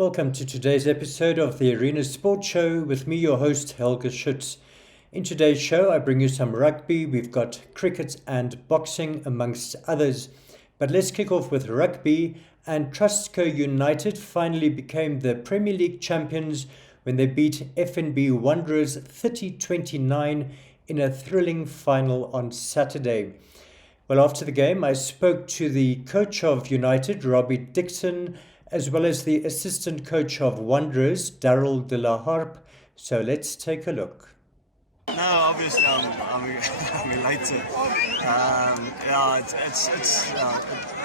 Welcome to today's episode of the Arena Sports Show with me, your host, Helge Schutz. In today's show, I bring you some rugby. We've got cricket and boxing, amongst others. But let's kick off with rugby. And Trustco United finally became the Premier League champions when they beat FNB Wanderers 30-29 in a thrilling final on Saturday. Well, after the game, I spoke to the coach of United, Robbie Dixon, as well as the assistant coach of Wanderers, Daryl de la Harpe. So let's take a look. No, obviously I'm elated.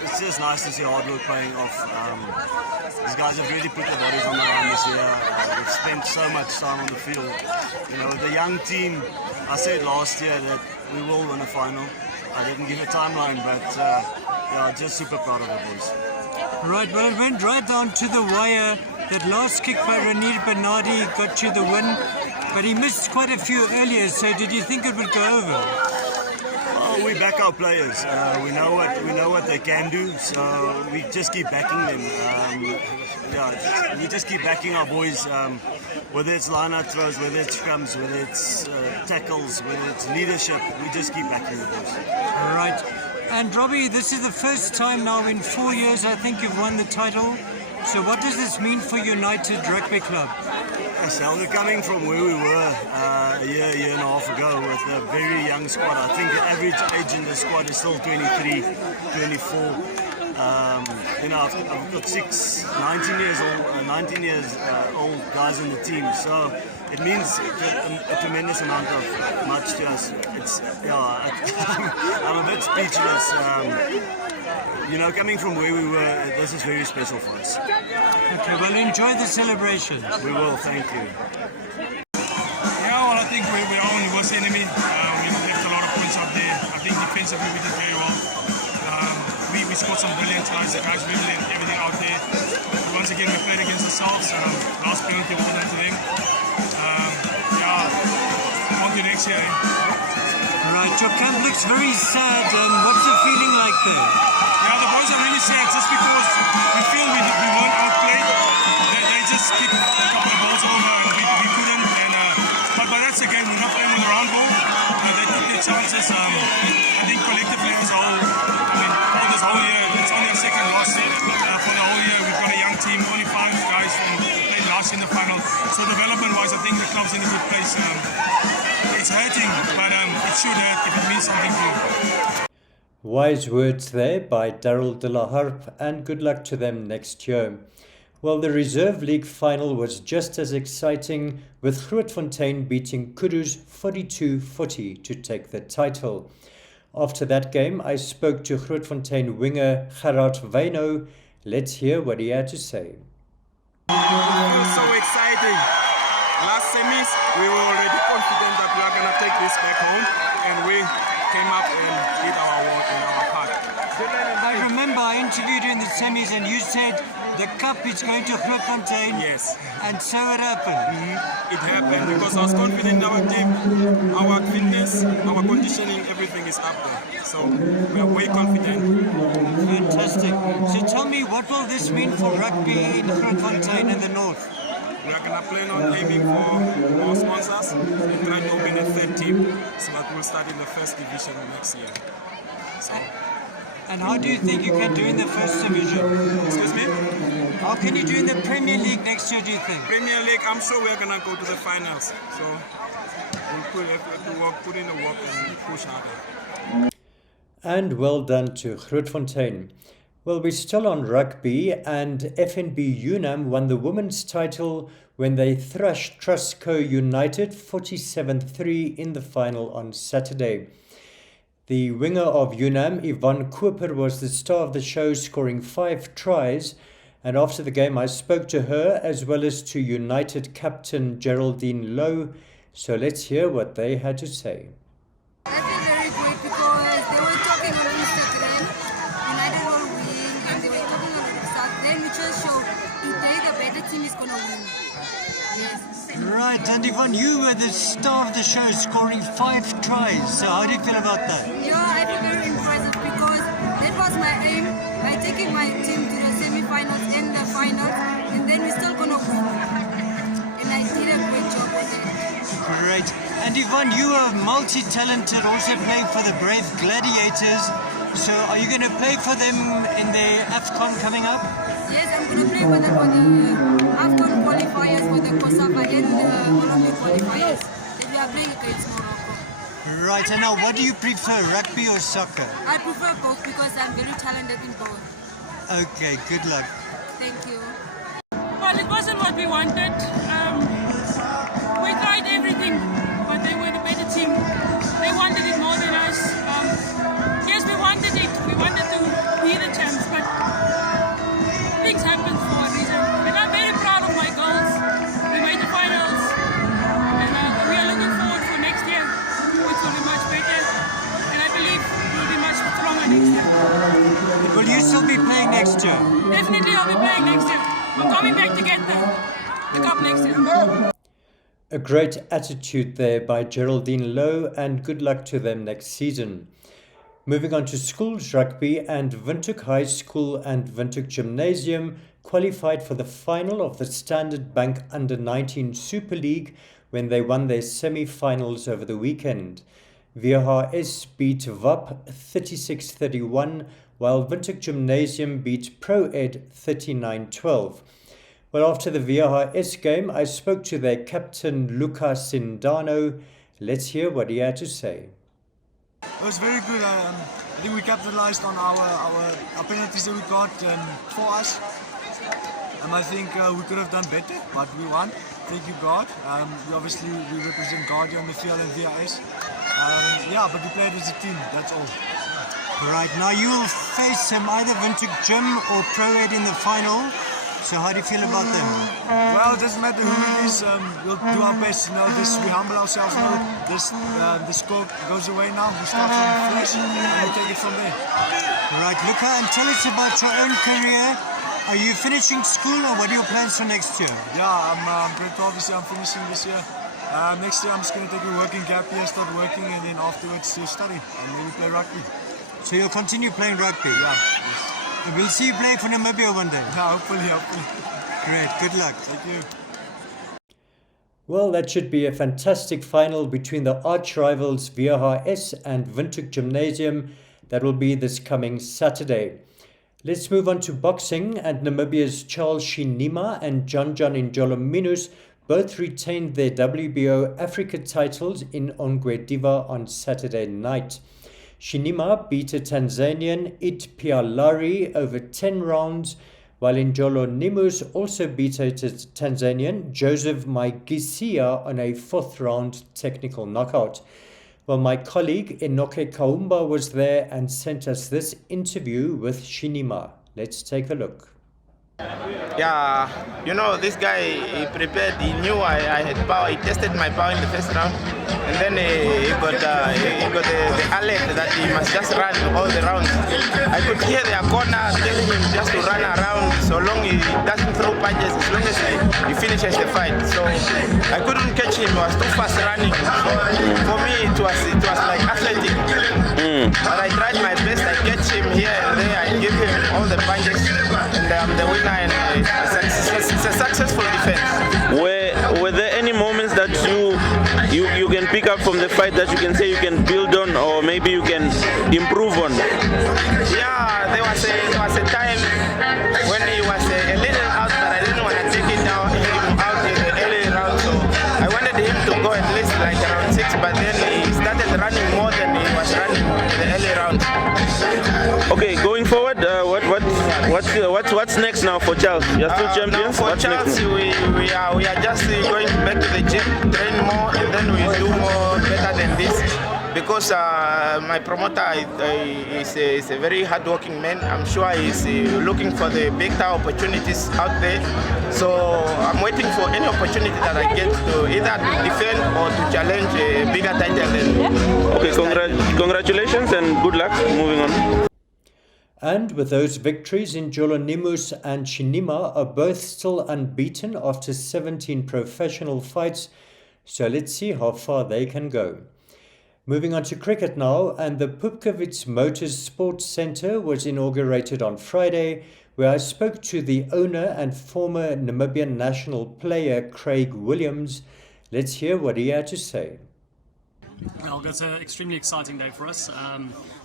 It's just nice to see hard work paying off. These guys have really put their bodies on the line this year. We've spent so much time on the field. You know, the young team, I said last year that we will win a final. I didn't give a timeline, but just super proud of the boys. Right, well, it went right down to the wire. That last kick by Renier Bernardi got you the win, but he missed quite a few earlier, so did you think it would go over? Well, we back our players. We know what they can do, so we just keep backing them. We just keep backing our boys, whether it's line-out throws, whether it's scrums, whether it's tackles, whether it's leadership. We just keep backing the boys. Right. And Robbie, this is the first time now in 4 years I think you've won the title. So what does this mean for United Rugby Club? Yes, we're coming from where we were a year and a half ago with a very young squad. I think the average age in the squad is still 23, 24. I've got 19 years old guys in the team, so it means a tremendous amount of much to us. I'm a bit speechless. Coming from where we were, this is very special for us. Okay, well, enjoy the celebrations. We will, thank you. Yeah, well, I think we're our only worst enemy. We left a lot of points out there. I think defensively we did very well. We scored some brilliant tries. The guys really did everything out there. But once again, we played against ourselves. Last penalty was down to them. On to next year. Right, your camp looks very sad. What's the feeling like there? Yeah, the boys are really sad just because we feel we weren't outplayed. They just kicked a couple of balls over and we couldn't. But that's the game. We're not playing with the round ball. They took their chances. I think collectively as a whole, for this whole year, it's only our second loss. For the whole year, we've got a young team, only 5 guys played last in the final. So development-wise, I think the club's in a good place. It's hurting, but it should hurt if it means something to you. Wise words there by Daryl de la Harpe, and good luck to them next year. Well, the Reserve League final was just as exciting, with Grootfontein beating Kudus 42-40 to take the title. After that game, I spoke to Grootfontein winger Gerard Weino. Let's hear what he had to say. It was so exciting. Last semis, we were already confident that we are going to take this back home, and we came up and did our work in our part. I remember I interviewed you in the semis and you said the cup is going to Grootfontein. Yes. And so it happened. It happened because I was confident in our team, our fitness, our conditioning, everything is up there. So we are way confident. Fantastic. So tell me, what will this mean for rugby in Grootfontein in the north? We are going to plan on aiming for more sponsors and try to open a 3rd team so that we'll start in the 1st division next year. And how do you think you can do in the 1st division? Excuse me? How can you do in the Premier League next year, do you think? Premier League, I'm sure we're going to go to the finals. So we'll put in the work and push harder. And well done to Grootfontein. Well, we're still on rugby, and FNB Unam won the women's title when they thrashed Trustco United 47-3 in the final on Saturday. The winger of Unam, Yvonne Cooper, was the star of the show, scoring 5 tries. And after the game, I spoke to her as well as to United captain Geraldine Lowe. So let's hear what they had to say. I feel very good because they were talking on Instagram, United will win, and they were talking on the result. Then we just showed today the better team is going to win. Yes. Right, and Yvonne, you were the star of the show, scoring 5 tries. So how do you feel about that? Yeah, I feel very impressive because that was my aim by taking my team to the semi-finals and the finals, and then we still gonna win. And I did a great job with it. Great. And Yvonne, you are multi-talented, also playing for the Brave Gladiators. So are you going to play for them in the AFCON coming up? Yes, I'm gonna play for them for the AFCON qualifiers, for the COSAFA and the Olympic qualifiers that we are playing against Morocco. Right. And now, what do you prefer, rugby or soccer? I prefer both because I'm very talented in both. Okay, good luck. Thank you. Well, it wasn't what we wanted. We tried everything, but they were the better team. They wanted it more than us. Yes, we wanted it. We wanted to be the champs, but things happen for a reason. And I'm very proud of my girls. We made the finals, and we are looking forward for next year, which will be much better. And I believe we'll be much stronger next year. Will you still be playing next year? Definitely, I'll be playing next year. We're coming back to get the cup next year. A great attitude there by Geraldine Lowe, and good luck to them next season. Moving on to schools rugby, and Windhoek High School and Windhoek Gymnasium qualified for the final of the Standard Bank Under-19 Super League when they won their semi-finals over the weekend. VHS beat WAP 36-31, while Windhoek Gymnasium beat ProEd 39-12. Well, after the VHS game, I spoke to their captain, Luca Sindano. Let's hear what he had to say. It was very good. I think we capitalized on our penalties that we got for us. I think we could have done better, but we won. Thank you, God. We represent Guardia on the field and VHS. But we played as a team, that's all. Right, now you will face either Windhoek Gym or ProEd in the final. So how do you feel about them? Well, it doesn't matter who it is. We'll do our best. We humble ourselves. The score goes away now. We start from fresh and we'll take it from there. Right, Luca, and tell us about your own career. Are you finishing school, or what are your plans for next year? Yeah, I'm grade 12 this year. I'm finishing this year. Next year I'm just going to take a working gap year, start working, and then afterwards to study and maybe play rugby. So you'll continue playing rugby? Yeah. Yes. We'll see you play for Namibia one day. Yeah, hopefully. Great, good luck. Thank you. Well, that should be a fantastic final between the arch rivals VHS and Windhoek Gymnasium. That will be this coming Saturday. Let's move on to boxing, and Namibia's Charles Shinima and John Njolominus both retained their WBO Africa titles in Ongwediva on Saturday night. Shinima beat a Tanzanian It Pialari over 10 rounds, while Njolonimus also beat a Tanzanian Joseph Maigisia on a 4th round technical knockout. Well, my colleague Enoke Kaumba was there and sent us this interview with Shinima. Let's take a look. Yeah, this guy, he prepared, he knew I had power, he tested my power in the first round, and then he got the alert that he must just run all the rounds. I could hear their corner telling him just to run around so long he doesn't throw punches, as long as he finishes the fight. So I couldn't catch him, he was too fast running. So for me it was like athletic. But I tried my best, I catch him here and there, I give him all the punches, and I'm the winner, and it's a successful defense. Were there any moments that you can pick up from the fight that you can say you can build on, or maybe you can improve on? Yeah, there was a time when he was a little out, but I didn't want to take him out in the early round, so I wanted him to go at least like around 6, but then he started running more than he was running in the early round. Okay, going forward, what's next now for Charles? You're still champions? For Charles, we are just going back to the gym, train more, and then we do more better than this. Because my promoter is a very hardworking man. I'm sure he's looking for the big time opportunities out there. So I'm waiting for any opportunity that I get to either defend or to challenge a bigger title than. Okay, congratulations and good luck moving on. And with those victories, Njolonimus and Shinima are both still unbeaten after 17 professional fights. So let's see how far they can go. Moving on to cricket now, and the Pupkewitz Motors Sports Centre was inaugurated on Friday, where I spoke to the owner and former Namibian national player Craig Williams. Let's hear what he had to say. Well, that's an extremely exciting day for us.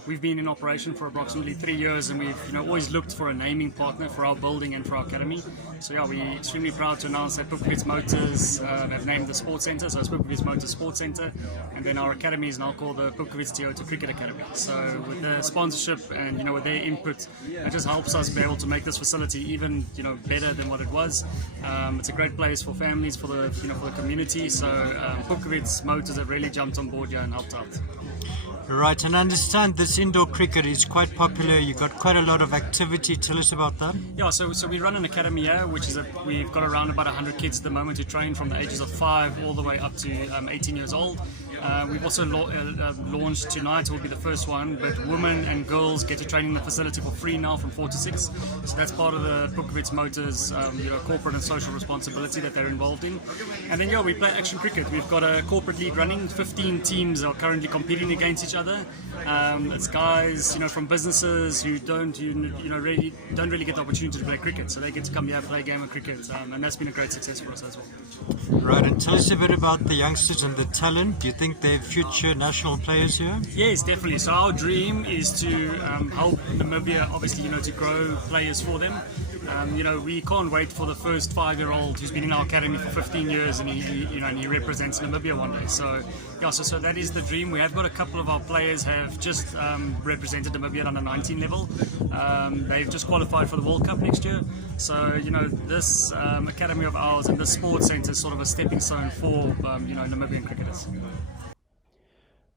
We've been in operation for approximately 3 years, and we've always looked for a naming partner for our building and for our academy. So yeah, we're extremely proud to announce that Pupkewitz Motors have named the sports centre, so it's Pupkewitz Motors Sports Centre, and then our academy is now called the Pupkewitz Toyota Cricket Academy. So with the sponsorship and with their input, it just helps us be able to make this facility even better than what it was. It's a great place for families, for the for the community. So Pupkewitz Motors have really jumped on board here and helped out. Right, and I understand this indoor cricket is quite popular. You've got quite a lot of activity. Tell us about that. Yeah, so we run an academy here, which is we've got around about 100 kids at the moment who train from the ages of 5 all the way up to 18 years old. We've also launched tonight, will be the first one, but women and girls get to train in the facility for free now from 4 to 6. So that's part of the Pupkewitz Motors corporate and social responsibility that they're involved in. And then we play action cricket. We've got a corporate league running. 15 teams are currently competing against each other. It's guys from businesses who don't really get the opportunity to play cricket, so they get to come here, play a game of cricket, and that's been a great success for us as well. Right, and tell us a bit about the youngsters and the talent. Do you think they're future national players here? Yes, definitely. So our dream is to help Namibia, obviously, to grow players for them. We can't wait for the first 5-year-old who's been in our academy for 15 years and he represents Namibia one day. So that is the dream. We have got a couple of our players have just represented Namibia at under 19 level. They've just qualified for the World Cup next year. So this academy of ours and the sports centre is sort of a stepping stone for Namibian cricketers.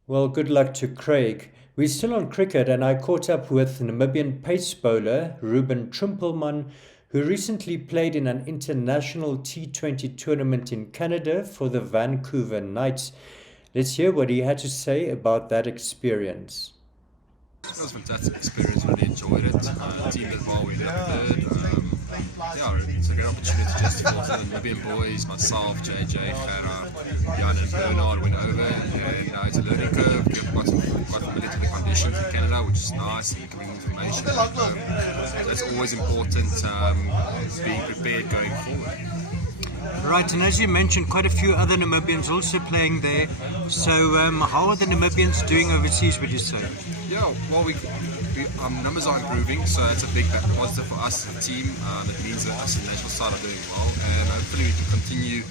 Well, good luck to Craig. We're still on cricket, and I caught up with Namibian pace bowler Ruben Trimpelman, who recently played in an international T20 tournament in Canada for the Vancouver Knights. Let's hear what he had to say about that experience. It was a fantastic experience, really enjoyed it. The team did well, we ended up third. It's a great opportunity just for the Namibian boys, myself, JJ, Farah, Jan and Bernard went over, and it's a learning curve, get quite familiar to the conditions in Canada, which is nice, and giving information. That's always important, being prepared going forward. Right, and as you mentioned, quite a few other Namibians also playing there. So how are the Namibians doing overseas, would you say? Yeah, well, numbers are improving, so it's a big positive for us as a team. It means that us, the national side, are doing well, and hopefully we can continue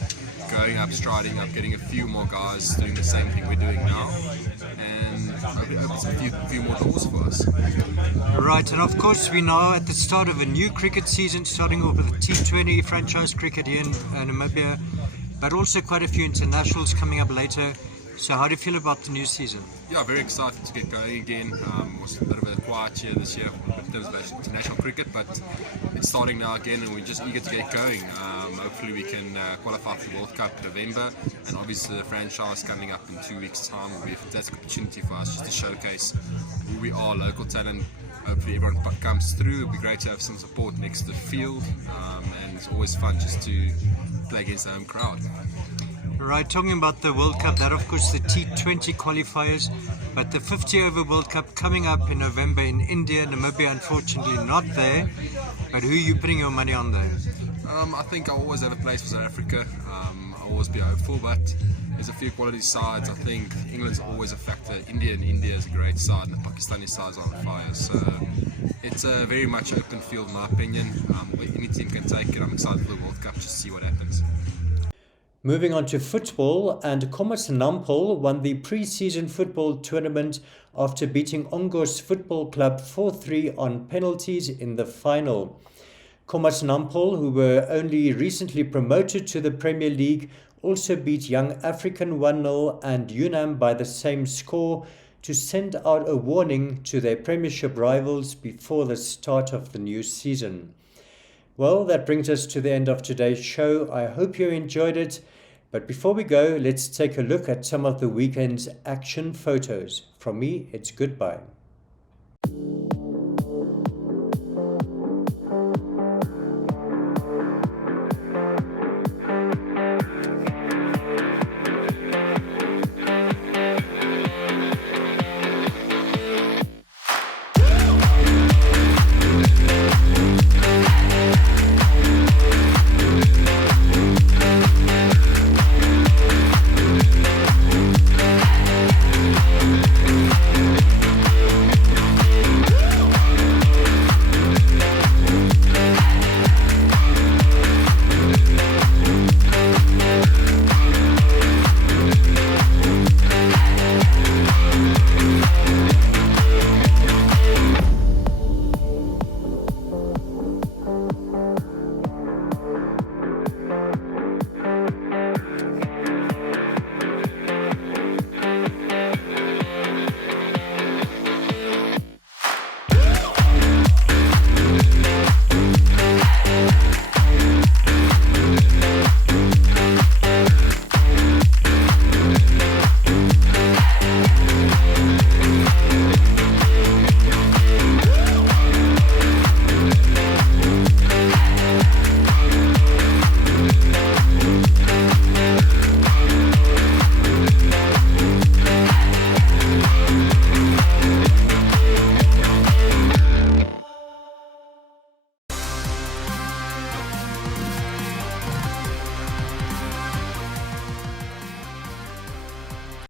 going up, striding up, getting a few more guys doing the same thing we're doing now, and hopefully it opens a few more doors for us. Right, and of course we're now at the start of a new cricket season, starting off with the T20 franchise cricket here in Namibia, but also quite a few internationals coming up later. So how do you feel about the new season? Yeah, very excited to get going again. It was a bit of a quiet year this year in terms of international cricket, but it's starting now again and we're just eager to get going. Hopefully we can qualify for the World Cup in November, and obviously the franchise coming up in 2 weeks' time will be a fantastic opportunity for us just to showcase who we are, local talent. Hopefully everyone comes through. It'll be great to have some support next to the field, and it's always fun just to play against the home crowd. Right, talking about the World Cup, that of course the T20 qualifiers, but the 50 over World Cup coming up in November in India. Namibia unfortunately not there, but who are you putting your money on there? I think I always have a place for South Africa. I'll always be hopeful, but there's a few quality sides. I think England's always a factor. India is a great side, and the Pakistani sides are on fire. So it's a very much open field in my opinion. Any team can take it. I'm excited for the World Cup, just to see what happens. Moving on to football, and Kommas Nampel won the pre-season football tournament after beating Ongos Football Club 4-3 on penalties in the final. Kommas Nampel, who were only recently promoted to the Premier League, also beat Young African 1-0 and UNAM by the same score to send out a warning to their Premiership rivals before the start of the new season. Well, that brings us to the end of today's show. I hope you enjoyed it. But before we go, let's take a look at some of the weekend's action photos. From me, it's goodbye.